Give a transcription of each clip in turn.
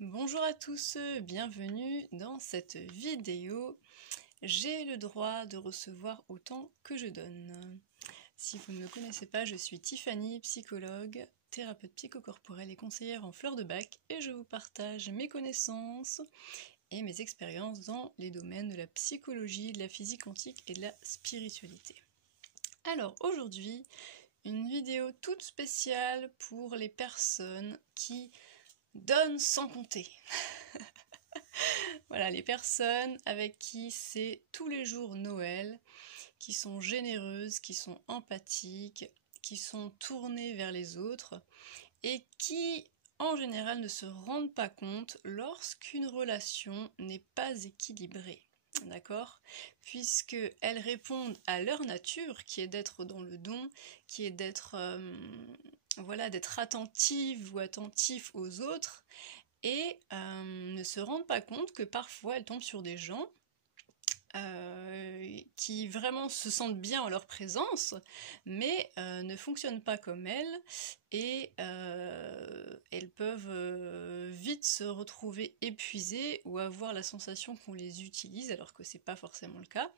Bonjour à tous, bienvenue dans cette vidéo. J'ai le droit de recevoir autant que je donne. Si vous ne me connaissez pas, je suis Tiffany, psychologue, thérapeute psychocorporelle et conseillère en fleurs de bac, et je vous partage mes connaissances et mes expériences dans les domaines de la psychologie, de la physique quantique et de la spiritualité. Alors aujourd'hui, une vidéo toute spéciale pour les personnes qui donnent sans compter. Voilà, les personnes avec qui c'est tous les jours Noël, qui sont généreuses, qui sont empathiques, qui sont tournées vers les autres et qui, en général, ne se rendent pas compte lorsqu'une relation n'est pas équilibrée. D'accord? Puisqu'elles répondent à leur nature, qui est d'être dans le don, qui est d'être d'être attentive ou attentif aux autres, et ne se rendent pas compte que parfois elles tombent sur des gens qui vraiment se sentent bien en leur présence, mais ne fonctionnent pas comme elles, et elles peuvent vite se retrouver épuisées ou avoir la sensation qu'on les utilise, alors que c'est pas forcément le cas,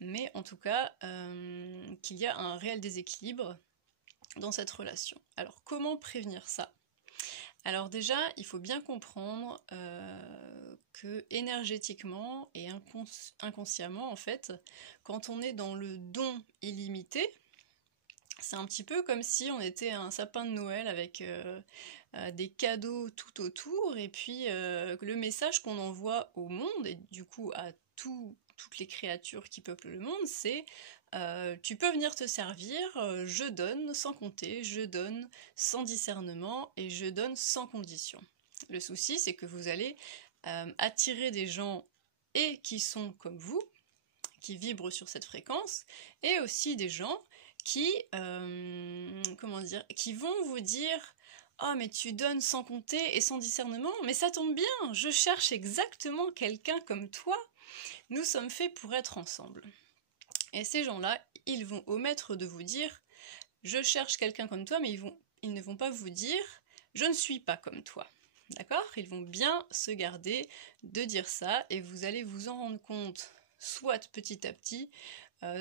mais en tout cas qu'il y a un réel déséquilibre dans cette relation. Alors comment prévenir ça ? Alors déjà, il faut bien comprendre que énergétiquement et inconsciemment, en fait, quand on est dans le don illimité, c'est un petit peu comme si on était un sapin de Noël avec des cadeaux tout autour, et puis le message qu'on envoie au monde, et du coup à toutes les créatures qui peuplent le monde, c'est tu peux venir te servir, je donne sans compter, je donne sans discernement et je donne sans condition. Le souci, c'est que vous allez attirer des gens et qui sont comme vous, qui vibrent sur cette fréquence, et aussi des gens qui, qui vont vous dire « Oh, mais tu donnes sans compter et sans discernement, mais ça tombe bien, je cherche exactement quelqu'un comme toi, nous sommes faits pour être ensemble. » Et ces gens-là, ils vont omettre de vous dire « Je cherche quelqu'un comme toi », mais ils ne vont pas vous dire « Je ne suis pas comme toi ». D'accord ? Ils vont bien se garder de dire ça, et vous allez vous en rendre compte soit petit à petit,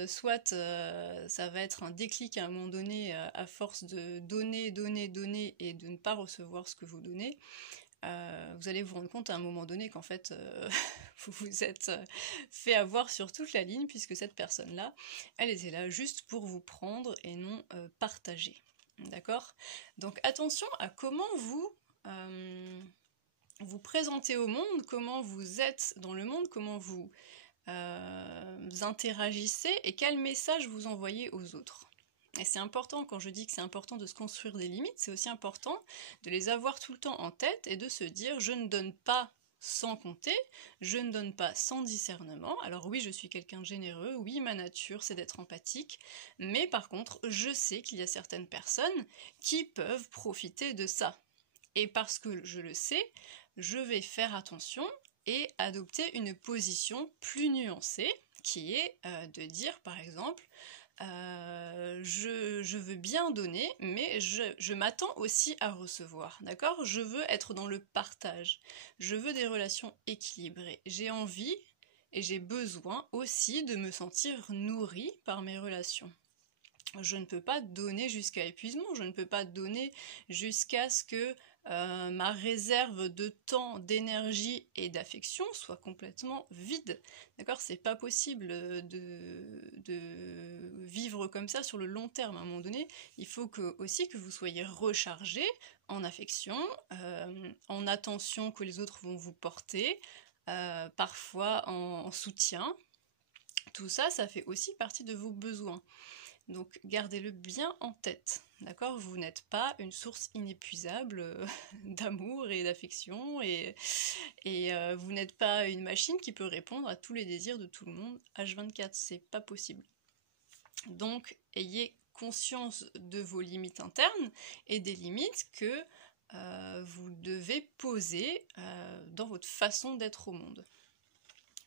soit ça va être un déclic à un moment donné à force de donner et de ne pas recevoir ce que vous donnez. Vous allez vous rendre compte à un moment donné qu'en fait vous vous êtes fait avoir sur toute la ligne, puisque cette personne-là, elle était là juste pour vous prendre et non partager. D'accord ? Donc attention à comment vous présentez au monde, comment vous êtes dans le monde, comment vous interagissez et quel message vous envoyez aux autres. Et c'est important, quand je dis que c'est important de se construire des limites, c'est aussi important de les avoir tout le temps en tête et de se dire « je ne donne pas sans compter, je ne donne pas sans discernement ». Alors oui, je suis quelqu'un de généreux, oui, ma nature c'est d'être empathique, mais par contre, je sais qu'il y a certaines personnes qui peuvent profiter de ça. Et parce que je le sais, je vais faire attention et adopter une position plus nuancée, qui est de dire par exemple je veux bien donner, mais je m'attends aussi à recevoir, d'accord ? Je veux être dans le partage, je veux des relations équilibrées, j'ai envie et j'ai besoin aussi de me sentir nourrie par mes relations. Je ne peux pas donner jusqu'à épuisement, je ne peux pas donner jusqu'à ce que ma réserve de temps, d'énergie et d'affection soit complètement vide. D'accord ? C'est pas possible de vivre comme ça sur le long terme. À un moment donné, il faut aussi que vous soyez rechargé en affection, en attention que les autres vont vous porter, parfois en soutien. Tout ça, ça fait aussi partie de vos besoins. Donc gardez-le bien en tête, d'accord ? Vous n'êtes pas une source inépuisable d'amour et d'affection, et vous n'êtes pas une machine qui peut répondre à tous les désirs de tout le monde H24, c'est pas possible. Donc ayez conscience de vos limites internes et des limites que vous devez poser dans votre façon d'être au monde.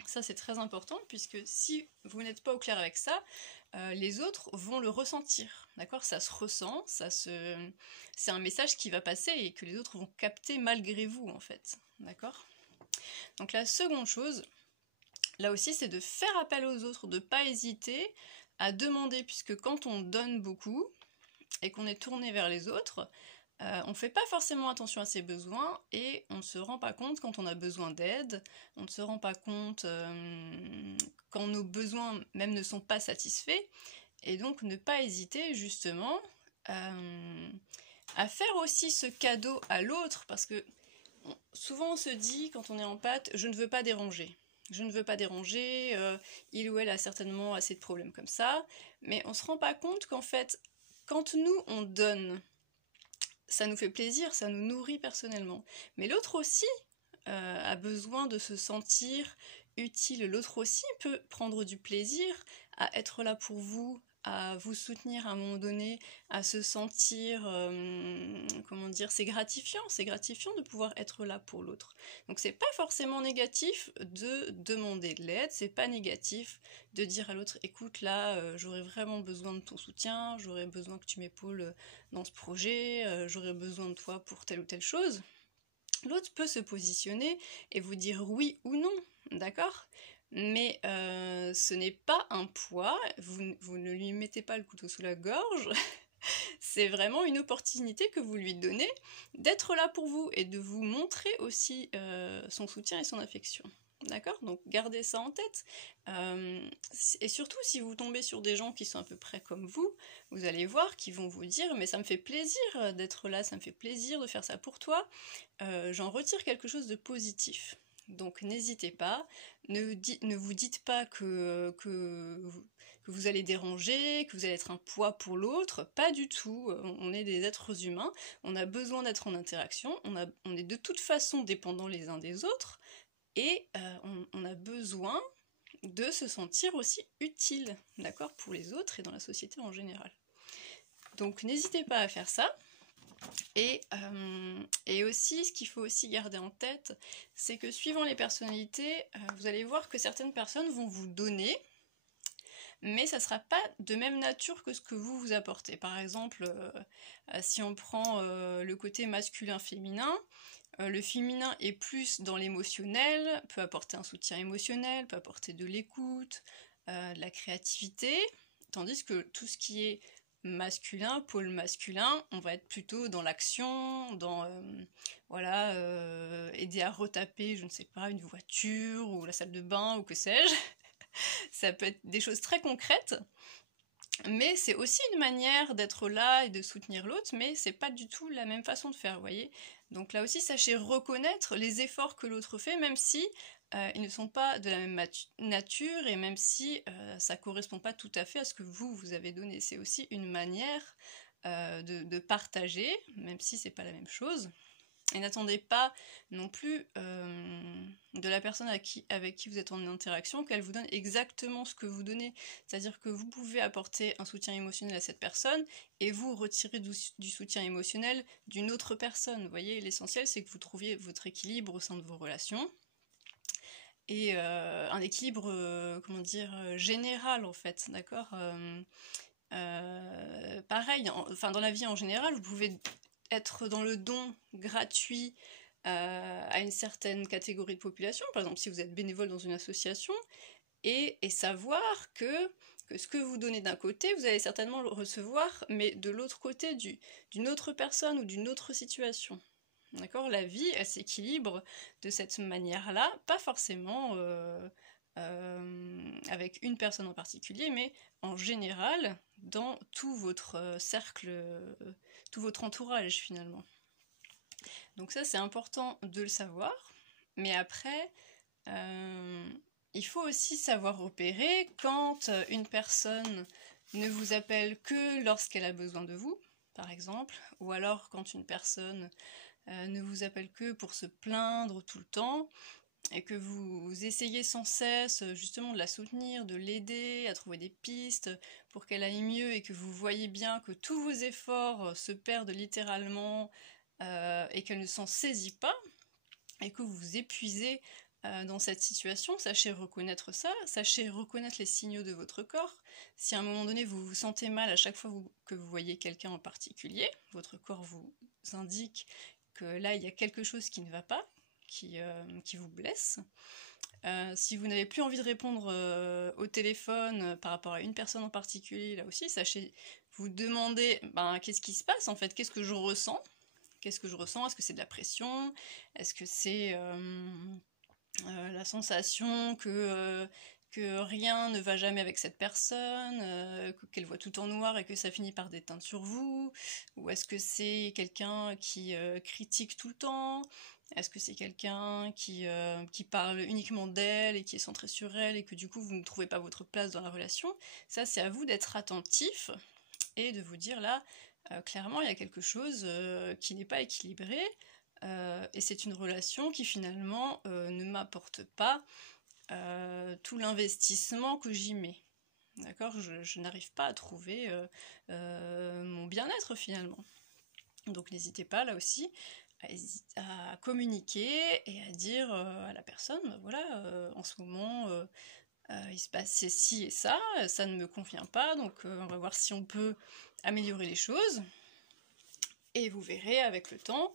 Ça c'est très important, puisque si vous n'êtes pas au clair avec ça, les autres vont le ressentir, d'accord? Ça se ressent, c'est un message qui va passer et que les autres vont capter malgré vous, en fait, d'accord? Donc la seconde chose, là aussi, c'est de faire appel aux autres, de ne pas hésiter à demander, puisque quand on donne beaucoup et qu'on est tourné vers les autres, on ne fait pas forcément attention à ses besoins et on ne se rend pas compte quand on a besoin d'aide, on ne se rend pas compte quand nos besoins même ne sont pas satisfaits, et donc ne pas hésiter justement à faire aussi ce cadeau à l'autre, parce que souvent on se dit quand on est empathe, je ne veux pas déranger. Je ne veux pas déranger, il ou elle a certainement assez de problèmes comme ça, mais on ne se rend pas compte qu'en fait, quand nous on donne, ça nous fait plaisir, ça nous nourrit personnellement. Mais l'autre aussi a besoin de se sentir utile. L'autre aussi peut prendre du plaisir à être là pour vous, à vous soutenir à un moment donné, à se sentir, comment dire, c'est gratifiant de pouvoir être là pour l'autre. Donc c'est pas forcément négatif de demander de l'aide, c'est pas négatif de dire à l'autre, écoute là, j'aurais vraiment besoin de ton soutien, j'aurais besoin que tu m'épaules dans ce projet, j'aurais besoin de toi pour telle ou telle chose. L'autre peut se positionner et vous dire oui ou non, d'accord? Mais ce n'est pas un poids, vous ne lui mettez pas le couteau sous la gorge, c'est vraiment une opportunité que vous lui donnez d'être là pour vous et de vous montrer aussi son soutien et son affection. D'accord? Donc gardez ça en tête. Et surtout, si vous tombez sur des gens qui sont à peu près comme vous allez voir qu'ils vont vous dire « mais ça me fait plaisir d'être là, ça me fait plaisir de faire ça pour toi, j'en retire quelque chose de positif ». Donc n'hésitez pas, ne vous dites pas que vous allez déranger, que vous allez être un poids pour l'autre, pas du tout, on est des êtres humains, on a besoin d'être en interaction, on est de toute façon dépendants les uns des autres, et on a besoin de se sentir aussi utile, d'accord, pour les autres et dans la société en général. Donc n'hésitez pas à faire ça. Et aussi, ce qu'il faut aussi garder en tête, c'est que suivant les personnalités, vous allez voir que certaines personnes vont vous donner, mais ça ne sera pas de même nature que ce que vous apportez. Par exemple, si on prend le côté masculin-féminin, le féminin est plus dans l'émotionnel, peut apporter un soutien émotionnel, peut apporter de l'écoute, de la créativité, tandis que tout ce qui est masculin, pôle masculin, on va être plutôt dans l'action, dans aider à retaper, je ne sais pas, une voiture ou la salle de bain ou que sais-je. Ça peut être des choses très concrètes, mais c'est aussi une manière d'être là et de soutenir l'autre, mais c'est pas du tout la même façon de faire, vous voyez. Donc là aussi, sachez reconnaître les efforts que l'autre fait, même si ils ne sont pas de la même nature, et même si ça correspond pas tout à fait à ce que vous avez donné. C'est aussi une manière de partager, même si c'est pas la même chose. Et n'attendez pas non plus de la personne avec qui vous êtes en interaction qu'elle vous donne exactement ce que vous donnez. C'est-à-dire que vous pouvez apporter un soutien émotionnel à cette personne et vous retirer du soutien émotionnel d'une autre personne. Vous voyez, l'essentiel c'est que vous trouviez votre équilibre au sein de vos relations. Et un équilibre, général en fait, d'accord? Pareil, dans la vie en général, vous pouvez être dans le don gratuit à une certaine catégorie de population, par exemple si vous êtes bénévole dans une association, et savoir que ce que vous donnez d'un côté, vous allez certainement le recevoir, mais de l'autre côté, d'une autre personne ou d'une autre situation. D'accord? La vie, elle s'équilibre de cette manière-là, pas forcément avec une personne en particulier, mais en général, dans tout votre cercle, tout votre entourage finalement. Donc ça, c'est important de le savoir, mais après, il faut aussi savoir repérer quand une personne ne vous appelle que lorsqu'elle a besoin de vous, par exemple, ou alors quand une personne ne vous appelle que pour se plaindre tout le temps, et que vous essayez sans cesse justement de la soutenir, de l'aider à trouver des pistes pour qu'elle aille mieux, et que vous voyez bien que tous vos efforts se perdent littéralement et qu'elle ne s'en saisit pas, et que vous vous épuisez dans cette situation, sachez reconnaître ça, sachez reconnaître les signaux de votre corps. Si à un moment donné vous vous sentez mal à chaque fois que vous voyez quelqu'un en particulier, votre corps vous indique que là il y a quelque chose qui ne va pas, qui vous blesse. Si vous n'avez plus envie de répondre au téléphone par rapport à une personne en particulier, là aussi, sachez vous demander qu'est-ce qui se passe en fait, qu'est-ce que je ressens. Qu'est-ce que je ressens? Est-ce que c'est de la pression? Est-ce que c'est la sensation que rien ne va jamais avec cette personne, qu'elle voit tout en noir et que ça finit par déteindre sur vous? Ou est-ce que c'est quelqu'un qui critique tout le temps? Est-ce que c'est quelqu'un qui parle uniquement d'elle et qui est centré sur elle et que du coup vous ne trouvez pas votre place dans la relation? Ça, c'est à vous d'être attentif et de vous dire là, clairement, il y a quelque chose qui n'est pas équilibré, et c'est une relation qui finalement ne m'apporte pas tout l'investissement que j'y mets. D'accord, je n'arrive pas à trouver mon bien-être finalement. Donc n'hésitez pas là aussi à communiquer et à dire à la personne, voilà, en ce moment il se passe ci et ça ne me convient pas, donc on va voir si on peut améliorer les choses. Et vous verrez avec le temps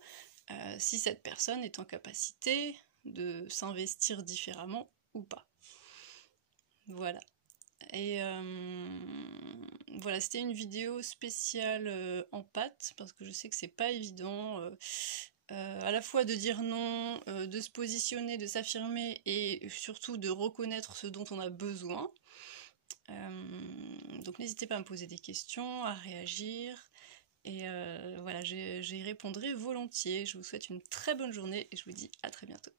si cette personne est en capacité de s'investir différemment ou pas. Voilà. Et voilà, c'était une vidéo spéciale empath, parce que je sais que c'est pas évident à la fois de dire non, de se positionner, de s'affirmer, et surtout de reconnaître ce dont on a besoin. Donc n'hésitez pas à me poser des questions, à réagir, et voilà, j'y répondrai volontiers. Je vous souhaite une très bonne journée, et je vous dis à très bientôt.